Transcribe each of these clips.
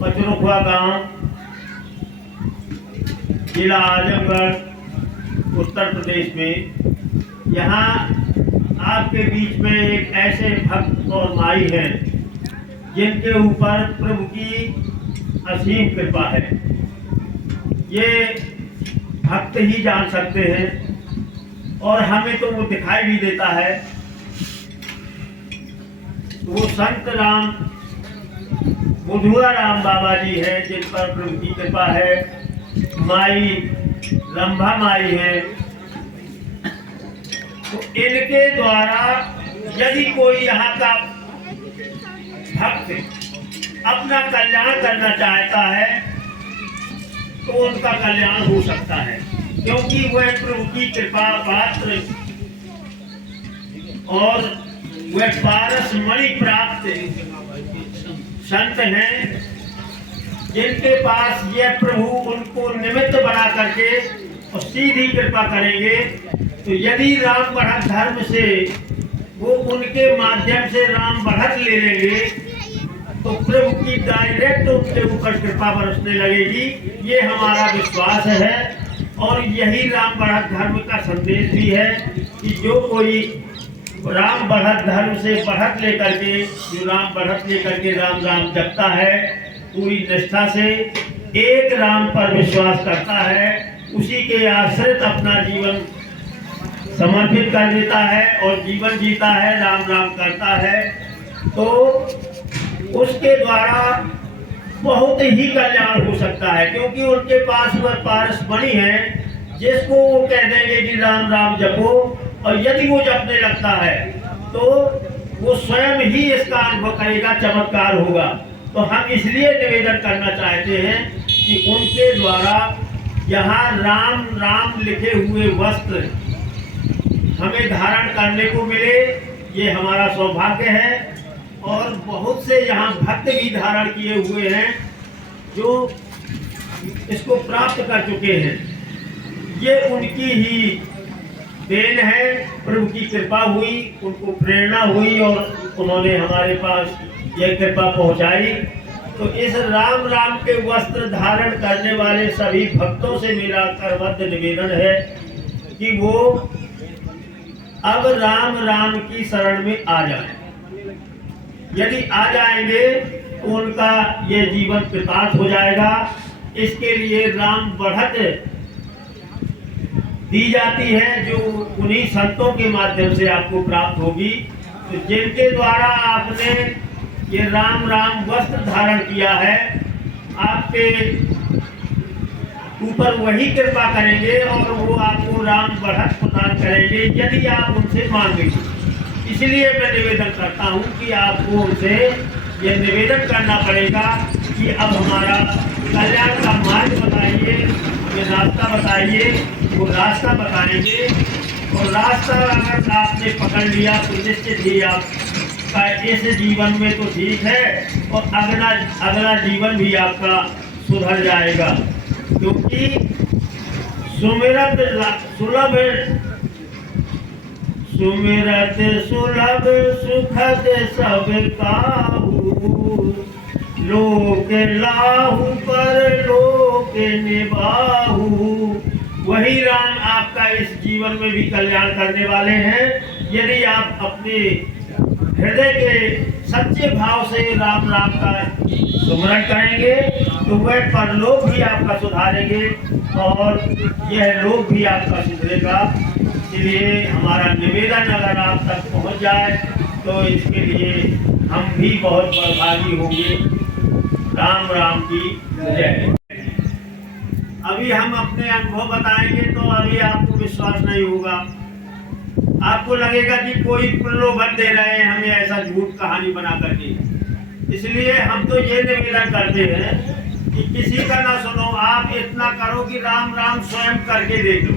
पचरुखवा गांव, जिला आजमगढ़, उत्तर प्रदेश में। यहाँ आपके बीच में एक ऐसे भक्त और माई हैं जिनके ऊपर प्रभु की असीम कृपा है। ये भक्त ही जान सकते हैं और हमें तो वो दिखाई भी देता है। वो संत राम बुधुआ राम बाबा जी हैं जिन पर प्रभु की कृपा है। माई लंबा माई है। तो इनके द्वारा यदि कोई यहाँ का भक्त अपना कल्याण करना चाहता है तो उनका कल्याण हो सकता है, क्योंकि वह प्रभु की कृपा पात्र और वह पारस मणि प्राप्त संत हैं जिनके पास यह प्रभु उनको निमित्त बना करके और सीधी कृपा करेंगे। तो यदि राम बढ़त धर्म से वो उनके माध्यम से राम बढ़त ले लेंगे तो प्रभु की डायरेक्ट उनके ऊपर कृपा बरसने लगेगी। ये हमारा विश्वास है और यही राम बढ़त धर्म का संदेश भी है कि जो कोई राम बढ़त धर्म से बढ़त लेकर के, जो राम बढ़त लेकर के राम राम जपता है, पूरी निष्ठा से एक राम पर विश्वास करता है, उसी के आश्रित अपना जीवन समर्पित कर देता है और जीवन जीता है, राम राम करता है, तो उसके द्वारा बहुत ही कल्याण हो सकता है। क्योंकि उनके पास वह पारस मणि है जिसको वो कह देंगे कि राम राम जपो, और यदि वो जपने लगता है तो वो स्वयं ही इसका अनुभव करेगा, चमत्कार होगा। तो हम इसलिए निवेदन करना चाहते हैं कि उनके द्वारा यहाँ राम राम लिखे हुए वस्त्र हमें धारण करने को मिले, ये हमारा सौभाग्य है। और बहुत से यहाँ भक्त भी धारण किए हुए हैं जो इसको प्राप्त कर चुके हैं। ये उनकी ही देन है, प्रभु की कृपा हुई, उनको प्रेरणा हुई और उन्होंने हमारे पास यह कृपा पहुंचाई। तो इस राम राम के वस्त्र धारण करने वाले सभी भक्तों से मेरा करबद्ध निवेदन है कि वो अब राम राम की शरण में आ जाएं। यदि आ जाएंगे तो उनका ये जीवन कृतार्थ हो जाएगा। इसके लिए राम बढ़त दी जाती है जो उन्हीं संतों के माध्यम से आपको प्राप्त होगी। तो जिनके द्वारा आपने ये राम राम वस्त्र धारण किया है, आपके ऊपर वही कृपा करेंगे और वो आपको राम बढ़त प्रदान करेंगे यदि आप उनसे मांगेंगे। इसलिए मैं निवेदन करता हूँ कि आपको उनसे ये निवेदन करना पड़ेगा कि अब हमारा कल्याण का मार्ग बताइए, ये रास्ता बताइए। वो रास्ता बताएंगे और रास्ता अगर आपने पकड़ लिया तो निश्चित ही आपका इस जीवन में तो ठीक है और अगला जीवन भी आपका सुधर जाएगा। क्योंकि सुमिरत सुलभ सुखद सब काहू, लोक लाहू पर लोक निबाहू। वही राम आपका इस जीवन में भी कल्याण करने वाले हैं। यदि आप अपने हृदय के सच्चे भाव से राम राम का सुमरण करेंगे तो वह परलोक भी आपका सुधारेंगे और यह लोक भी आपका सुधरेगा। इसलिए हमारा निवेदन अगर आप तक पहुंच जाए तो इसके लिए हम भी बहुत बड़भागी होंगे। राम राम की जय। अभी हम अपने अनुभव बताएंगे तो अभी आपको विश्वास नहीं होगा, आपको लगेगा कि कोई प्रलोभन दे रहे हैं हमें ऐसा झूठ कहानी बना करके। इसलिए हम तो ये निवेदन करते हैं कि किसी का ना सुनो, आप इतना करो कि राम राम स्वयं करके देख लो।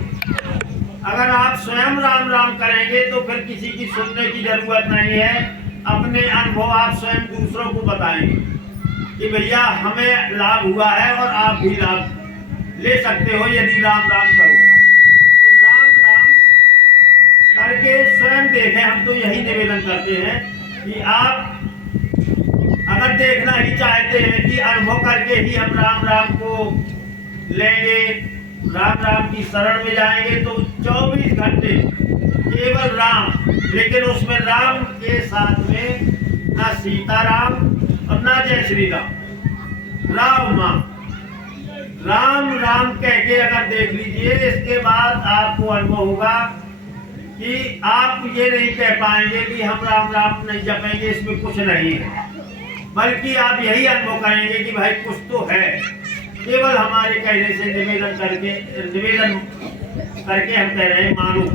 अगर आप स्वयं राम राम करेंगे तो फिर किसी की सुनने की जरूरत नहीं है। अपने अनुभव आप स्वयं दूसरों को बताएंगे कि भैया हमें लाभ हुआ है और आप भी लाभ ले सकते हो यदि राम राम करो। तो राम राम करके स्वयं देखें। हम तो यही निवेदन करते हैं कि आप अगर देखना ही चाहते हैं कि अनुभव करके ही हम राम राम को लेंगे, राम राम की शरण में जाएंगे, तो 24 घंटे केवल राम, लेकिन उसमें राम के साथ में ना सीताराम और ना जय श्री राम, राम मां, राम राम कह के अगर देख लीजिए, इसके बाद आपको अनुभव होगा कि आप ये नहीं कह पाएंगे कि हम राम राम नहीं जपेंगे, इसमें कुछ नहीं है, बल्कि आप यही अनुभव करेंगे कि भाई कुछ तो है। केवल हमारे कहने से निवेदन करके हम कह रहे हैं, मानो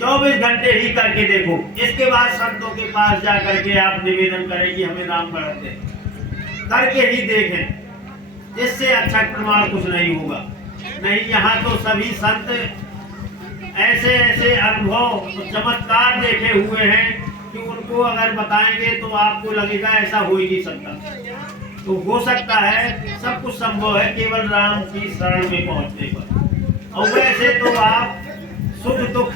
24 घंटे ही करके देखो। इसके बाद संतों के पास जा करके आप निवेदन करें कि हमें राम बढ़त दे, करके ही देखें, इससे अच्छा प्रमाण कुछ नहीं होगा। नहीं, यहाँ तो सभी संत ऐसे ऐसे अनुभव चमत्कार देखे हुए हैं कि उनको अगर बताएंगे तो आपको लगेगा ऐसा हो ही नहीं सकता। तो हो सकता है, सब कुछ संभव है केवल राम की शरण में पहुंचने पर। और वैसे तो आप सुख दुख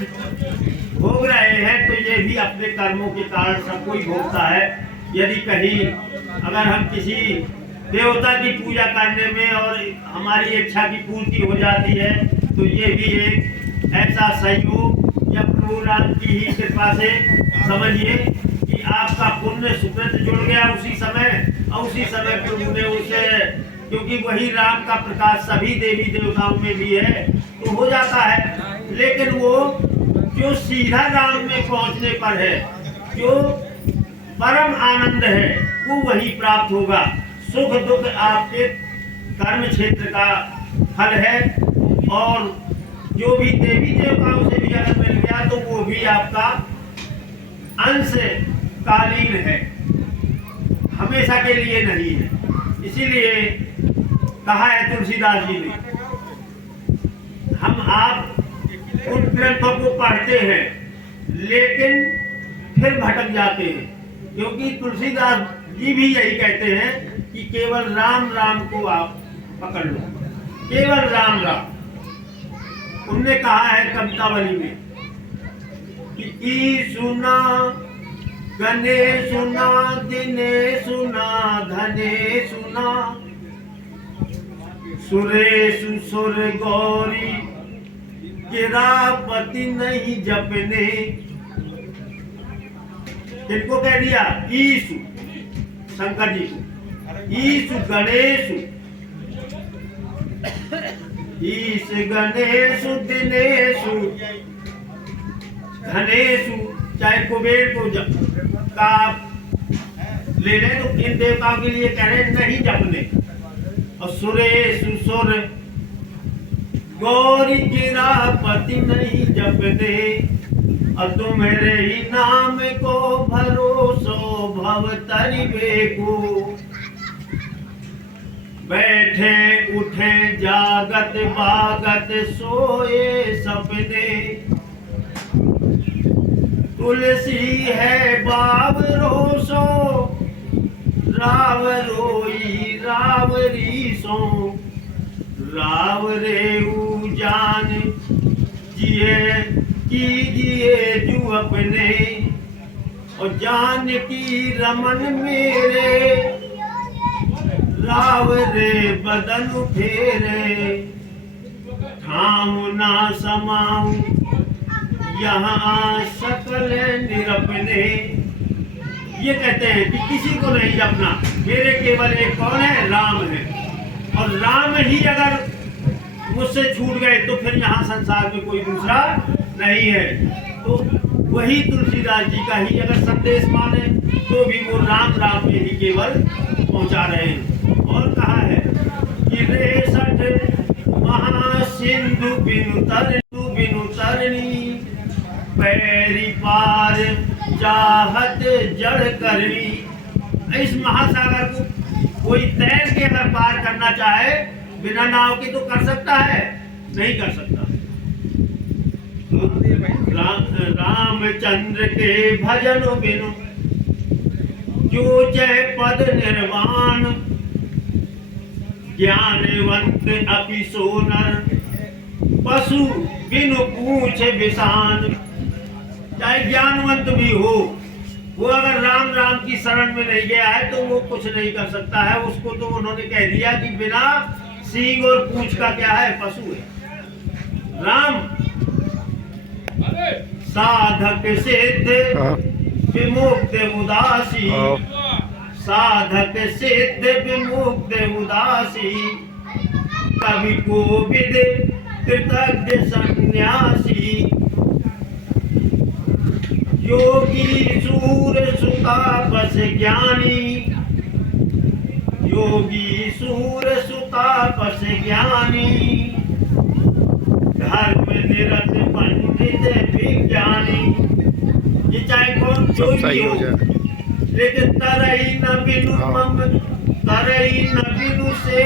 भोग रहे हैं, तो ये भी अपने कर्मों के कारण सबको ही भोगता है। यदि कहीं अगर हम किसी देवता की पूजा करने में और हमारी इच्छा की पूर्ति हो जाती है, तो ये भी एक ऐसा सहयोग या प्रभु राम की ही कृपा से समझिए कि आपका पुण्य सुकृत जुड़ गया उसी समय, और उसी समय प्रभु ने उसे, क्योंकि वही राम का प्रकाश सभी देवी देवताओं में भी है, तो हो जाता है। लेकिन वो जो सीधा राम में पहुंचने पर है, जो परम आनंद है, वो वही प्राप्त होगा। सुख दुख आपके कर्म क्षेत्र का फल है, और जो भी देवी देवताओं से भी अगर मिल गया तो वो भी आपका अंश कालीन है, हमेशा के लिए नहीं है। इसीलिए कहा है तुलसीदास जी ने, हम आप उन ग्रंथों को पढ़ते हैं लेकिन फिर भटक जाते हैं, क्योंकि तुलसीदास जी भी यही कहते हैं कि केवल राम राम को आप पकड़ लो, केवल राम राम। उनने कहा है कवितावली में कि ई सुना गने सुना दिने सुना धने सुना सुरेशु सुर गौरी किरापति नहीं जपने। किनको कह दिया? ईसु, शंकर जी को। ईसु गणेशु, ईश गणेशु दिनेशु धनेशु, चाहे कुबेर को का ले लें तो इन देवताओं के लिए कह रहे नहीं जपने। और सुरेशु सुर गौरी गिरापति नहीं जपने, और तुम्हारे ही नाम को भरोसो भव तरिबे को। बैठे उठे जागत बागत सोए सपने, तुलसी है बावरो सो राव रोई रावरी सो। राव रेऊ जान जिए कीजिए जू अपने, और जान की रमन मेरे राव रे बदन फेरे। ठाऊ ना समाऊं यहाँ सकल निरपने। ये कहते हैं कि किसी को नहीं जपना, मेरे केवल एक कौन है? राम है। और राम ही अगर मुझसे छूट गए तो फिर यहाँ संसार में कोई दूसरा नहीं है। तो वही तुलसीदास जी का ही अगर संदेश माने तो भी वो राम राम में ही केवल पहुंचा रहे हैं। और कहा है कि रेसठ महासिंधु बिनु तरनी, पैरी पार चाहत जड़ करनी। इस महासागर को कोई तैर के अगर पार करना चाहे बिना नाव के तो कर सकता है? नहीं कर सकता। रामचंद्र के भजन बिनु जो जय पद निर्वाण, ज्ञानवंत अपि सोनर पशु बिनु पूछ विषान। चाहे ज्ञानवंत भी हो वो अगर राम राम की शरण में नहीं गया है तो वो कुछ नहीं कर सकता है। उसको तो उन्होंने कह दिया कि बिना सींग और पूंछ का क्या है, पशु है। राम साधक सिद्ध विमुक्त उदासी, साधक सिद्ध विमुक्त उदासी, कवि कोविद कृतज्ञ सन्यासी, योगी सूर सुता बस ज्ञानी, योगी सूर सुता बस ज्ञानी, धर्म निरत पंडित विज्ञानी। ये चाहे कौन कोई भी हो, लेकिन तरई न बिनु मम, तरई न बिनु से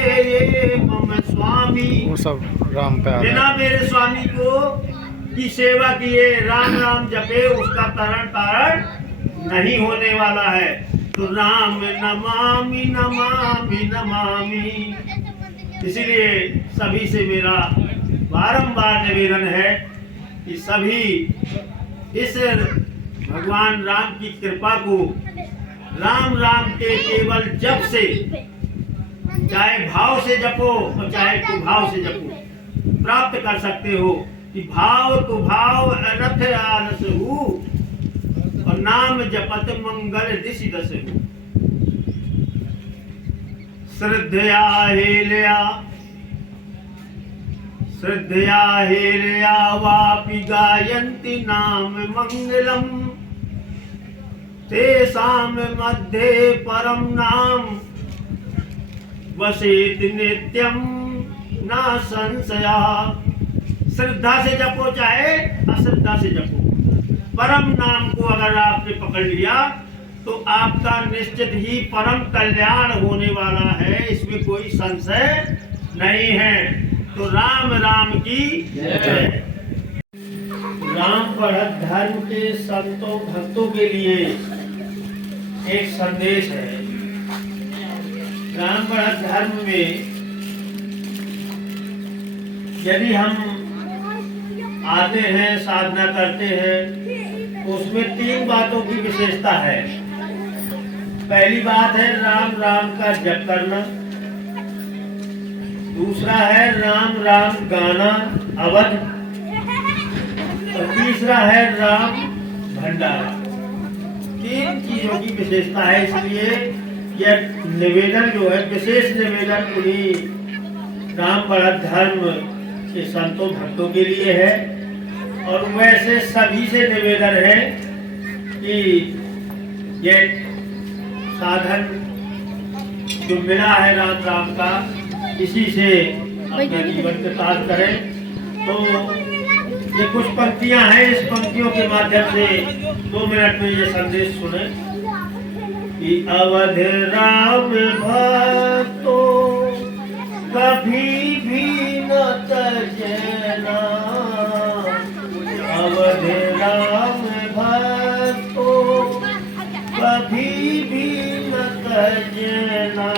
मम स्वामी, वो सब राम पे बिना मेरे स्वामी को की सेवा किए राम राम जपे उसका तरण तारण नहीं होने वाला है। तो राम नमामि नमामि नमामि। इसीलिए सभी से मेरा बारंबार निवेदन है कि सभी इस भगवान राम की कृपा को राम राम के केवल जप से, चाहे भाव से जपो और चाहे कुभाव से जपो, प्राप्त कर सकते हो। कि भाव कुभाव रथ आरस हु, और नाम जपत मंगल दिशि दस हु। श्रद्धया हेलया, श्रद्धया हेलया वापि गायन्ति नाम मंगलम, तेषां मध्ये परम नाम वसेत नित्यम न संशया। श्रद्धा से जपो चाहे अश्रद्धा से जपो, परम नाम को अगर आपने पकड़ लिया तो आपका निश्चित ही परम कल्याण होने वाला है, इसमें कोई संशय नहीं है। तो राम राम की जय। राम बढ़त धर्म के संतों भक्तों के लिए एक संदेश है। राम बढ़त धर्म में यदि हम आते हैं, साधना करते हैं, तो उसमें 3 बातों की विशेषता है। पहली बात है राम राम का जप करना, दूसरा है राम राम गाना अवध, और तीसरा है राम भंडारा। 3 चीजों की विशेषता है। इसलिए यह निवेदन जो है, विशेष निवेदन उन्हीं राम बढ़त धर्म के संतों भक्तों के लिए है। और वैसे सभी से निवेदन है कि ये साधन जो मिला है राम राम का, इसी से अपना जीवन व्यतीत करें। तो ये कुछ पंक्तियां हैं, इस पंक्तियों के माध्यम से 2 मिनट में ये संदेश सुने कि अवध राम भक्तो कभी भी न तजना, अवध राम भक्तो कभी भी न तजना,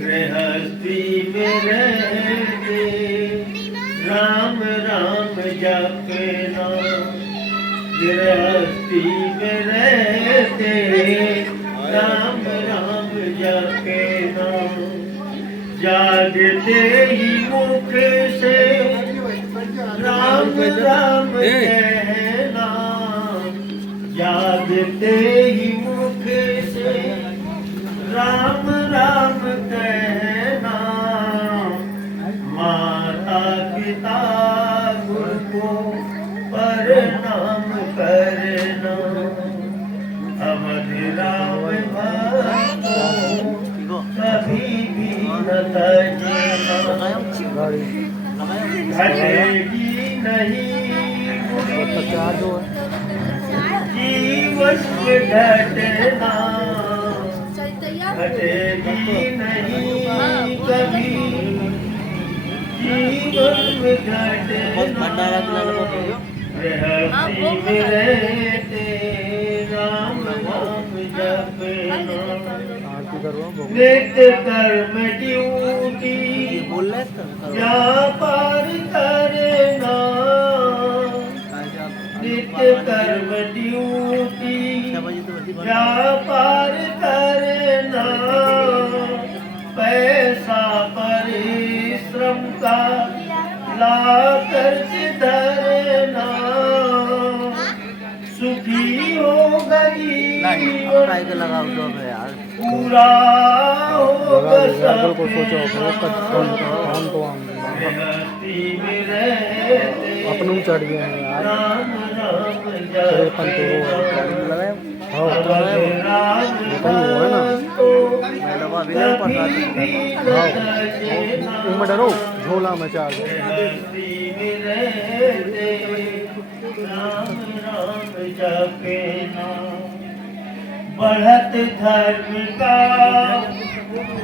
गृहस्थी में रहते राम राम जपना, गृहस्थी में रहते राम राम जपना, जागते ही मुख से राम राम कहना, जागते ही मुख से राम राम कहना, माता पिता गुरु को प्रणाम करना, अवध राम भक्तो कभी भी न तजना, घटेगी नहीं बुरी जीवन में घटना, घटेगी नहीं कभी जीवन में घटना, रहती में रहते राम नाम जपना, नित्य कर्म ड्यूटी व्यापार करना, नित्य कर्म ड्यूटी व्यापार करना, पैसा परिश्रम का ला कर्ज धरना, सुखी होगा जीवन लगाओ जो है यार, पूरा होगा को सोचो अपनों चढ़ गए हैं यार, लगाए ना डरो झोला में चार राम राम जपना, बढ़त धर्म का,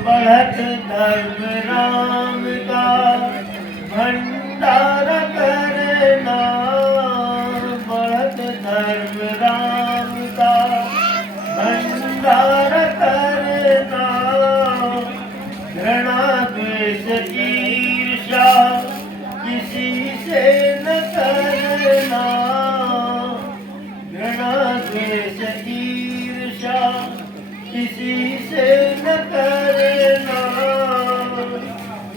बढ़त धर्म राम का, भंडारा करना, बढ़त धर्म राम का, भंडारा करना, घृणा द्वेष ईर्ष्या किसी से न करना, घृणा द्वेष ईर्ष्या किसी से न करना,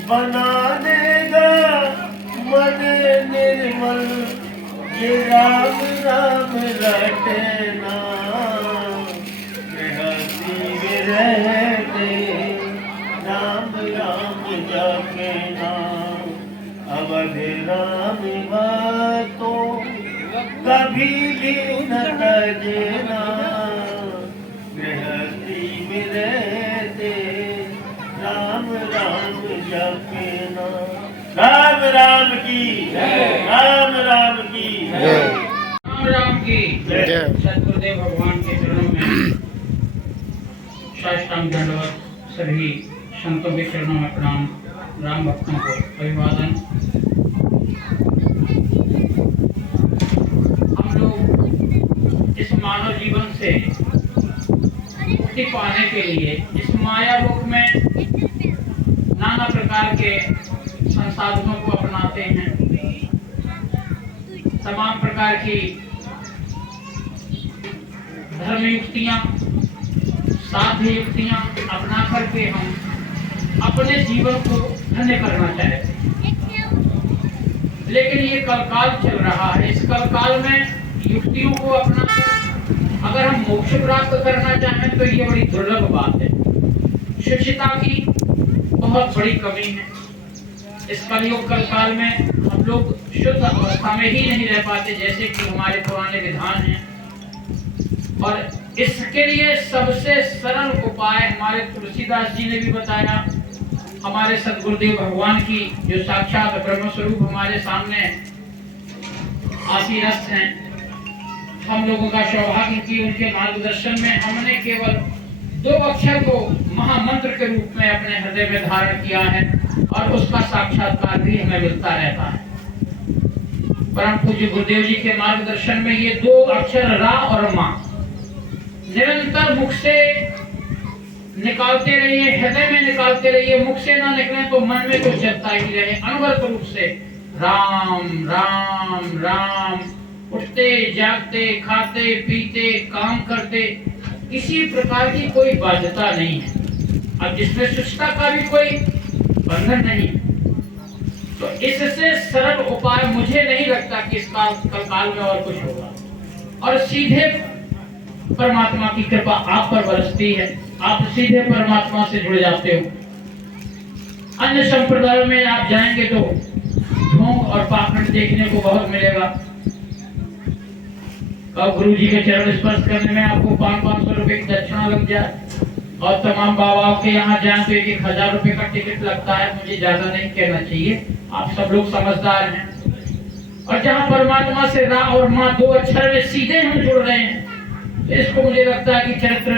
बना देगा मन निर्मल ये राम राम रटना, गृहस्थी में रहते राम राम जपना, अवध राम भक्तों कभी भी न तजना, गृहस्थी में रहते राम राम जपना। राम राम की राम राम की राम राम की जय। सतगुरुदेव भगवान के चरणों में साष्टांग दंडवत, सभी संतों के चरणों में प्रणाम, राम भक्तों को अभिवादन। हम लोग इस मानव जीवन से मुक्ति पाने के लिए इस माया लोक में नाना प्रकार के संसाधनों को अपनाते हैं, तमाम प्रकार की धर्म युक्तियां, साध्य युक्तियां अपना करके हम अपने जीवन को धन्य करना चाहते हैं। लेकिन ये कलकाल चल रहा है, इस कलकाल में युक्तियों को अपना अगर हम मोक्ष प्राप्त करना चाहें तो ये बड़ी दुर्लभ बात है। शिक्षिता की बहुत बड़ी कमी है। इस कलयुग कलकाल में हम लोग शुद्ध अवस्था में ही नहीं रह पाते, जैसे कि हमारे पुराने विधान हैं। और इसके लिए सबसे सरल उपाय हमारे तुलसीदास जी ने भी बताया। हमारे सदगुरुदेव भगवान की जो साक्षात ब्रह्म स्वरूप हमारे सामने आसीनस्थ हैं, हम लोगों का सौभाग्य कि उनके मार्गदर्शन में हमने केवल 2 अक्षर को महामंत्र के रूप में अपने हृदय में धारण किया है और उसका साक्षात्कार भी हमें मिलता रहता है। परम पूज्य गुरुदेव जी के मार्गदर्शन में ये 2 अक्षर रा और मा निरंतर मुख से निकालते रहिए, हृदय में निकालते रहिए। मुख से ना निकले तो मन में कुछ जगता ही रहे। अनवरत रूप से राम राम राम, उठते जागते, खाते पीते, काम करते, किसी प्रकार की कोई बाध्यता नहीं है। अब जिसमें शुचिता का भी कोई बंधन नहीं, तो इससे सरल उपाय मुझे नहीं लगता कि इस कलकाल में और कुछ होगा। और सीधे परमात्मा की कृपा आप पर बरसती है, आप सीधे परमात्मा से जुड़ जाते हो। अन्य संप्रदायों में आप जाएंगे तो ढोंग और पाखंड देखने को बहुत मिलेगा। गुरु जी के चरण स्पर्श करने में आपको 500-500 रुपए की दक्षिणा लग जाए, और तमाम बाबाओं के यहाँ जाए तो 1000 रुपए का टिकट लगता है। मुझे ज्यादा नहीं कहना चाहिए, आप सब लोग समझदार हैं। और जहाँ परमात्मा से रा और माँ 2 अक्षर में सीधे हम जुड़ रहे हैं, तो इसको मुझे लगता है कि चरित्र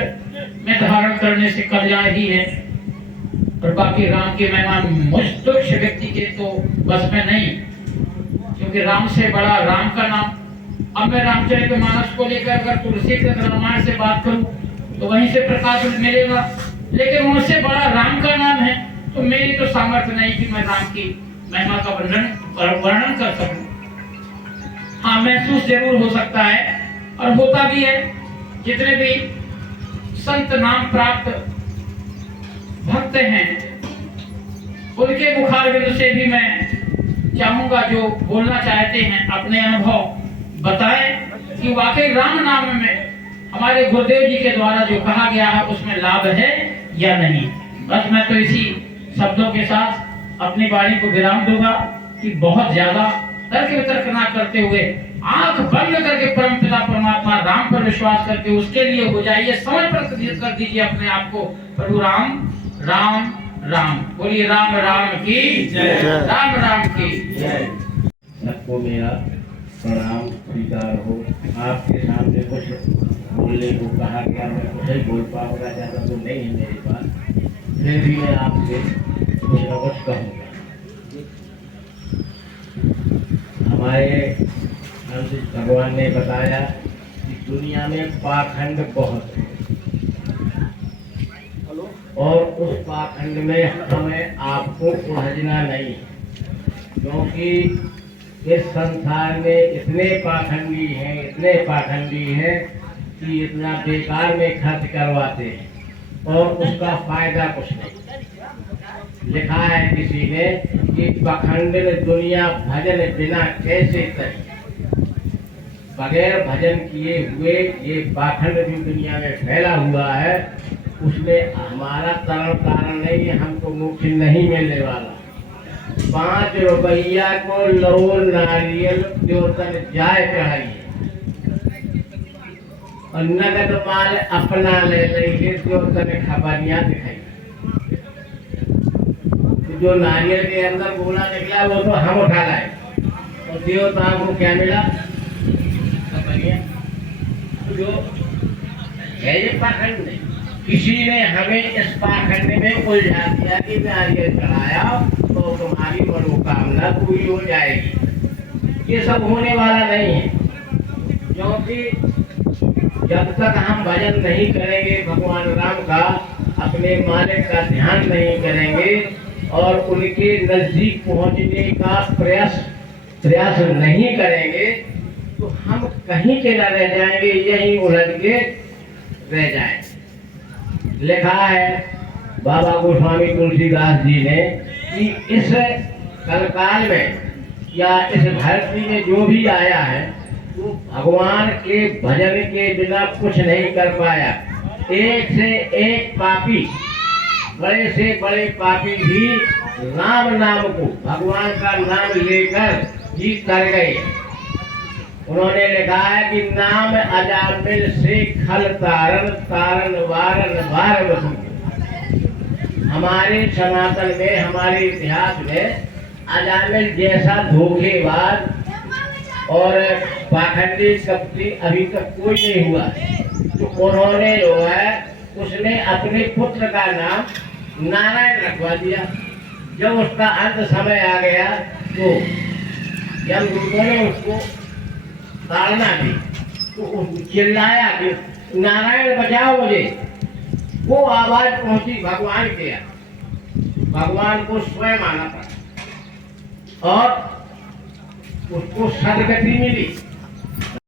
में धारण करने से कल्याण ही है। और बाकी राम की महिमा मुझ तुच्छ व्यक्ति के तो बस में नहीं, क्योंकि राम से बड़ा राम का नाम। अब मैं रामचरितमानस को लेकर अगर तुलसी के रामायण से बात करूं तो वहीं से प्रकाश मिलेगा, लेकिन उनसे बड़ा राम का नाम है, तो मेरी तो सामर्थ्य नहीं कि मैं राम की महिमा का वर्णन कर सकूं। हाँ, महसूस जरूर हो सकता है और होता भी है। जितने भी संत नाम प्राप्त भक्त हैं, उनके मुखारबिंद से भी मैं चाहूंगा जो बोलना चाहते हैं अपने अनुभव बताएं कि वाकई राम नाम में हमारे गुरुदेव जी के द्वारा जो कहा गया है उसमें लाभ है या नहीं। बस मैं तो इसी शब्दों के साथ अपनी वाणी को विराम दूंगा कि बहुत ज्यादा तर्क वितर्क ना करते हुए आंख बंद करके परमपिता परमात्मा राम पर विश्वास करके उसके लिए हो जाइए, समर्पण कर दीजिए अपने आप को प्रभु राम राम राम। बोलिए राम राम की जय, राम राम की जय। सबको मेरा प्रणाम स्वीकार हो। आपके सामने कुछ बोलने को कहा गया, मैं कुछ ही बोल पाऊंगा, ज़्यादा तो नहीं है मेरे पास, फिर भी मैं आपसे कुछ न कुछ कहूँगा। हमारे भगवान ने बताया कि दुनिया में पाखंड बहुत है और उस पाखंड में हमें आपको उलझना नहीं है, क्योंकि इस संसार में इतने पाखंडी हैं कि इतना बेकार में खर्च करवाते हैं और उसका फायदा कुछ नहीं। लिखा है किसी ने कि पाखंड दुनिया भजन बिना कैसे करे, बगैर भजन किए हुए ये पाखंड जो दुनिया में फैला हुआ है उसमें हमारा तरण तारण नहीं है, हमको मुक्ति नहीं मिलने वाला। 5 रुपया को लोर नारियल द्योतन जाए चढ़ाइए और नगद माल अपना ले लेंगे द्योतन खबरियां दिखाइए। तो जो नारियल के अंदर गोला निकला वो तो हम उठा लाए और देवता को क्या मिला? खबरियां। जो है ये पाखंड नहीं, किसी ने हमें इस पाखंड में उलझा दिया कि नारियल चढ़ाया तो तुम्हारी मनोकामना पूरी हो जाएगी। ये सब होने वाला नहीं है, क्योंकि जब तक हम भजन नहीं करेंगे भगवान राम का, अपने मालिक का ध्यान नहीं करेंगे और उनके नजदीक पहुंचने का प्रयास नहीं करेंगे तो हम कहीं के न रह जाएंगे, यही उलझ के रह जाएंगे। लिखा है बाबा गोस्वामी तुलसीदास जी ने कि इस कलकाल में या इस धरती में जो भी आया है वो भगवान के भजन के बिना कुछ नहीं कर पाया। एक से एक पापी, बड़े से बड़े पापी भी राम नाम को, भगवान का नाम लेकर ही कर गए। उन्होंने लिखा है कि नाम अजामिल से खल तारण तारण वारन वार वसु। हमारे सनातन में, हमारे इतिहास में अजामिल जैसा धोखेबाज और पाखंडी कपटी अभी तक कोई नहीं हुआ। तो उन्होंने जो है उसने अपने पुत्र का नाम नारायण रखवा दिया। जब उसका अंत समय आ गया तो यमदूतों ने उसको ताड़ना दी, तो चिल्लाया कि नारायण बचाओ मुझे। वो आवाज पहुंची भगवान के यहाँ, भगवान को स्वयं आना पड़ा और उसको सदगति मिली।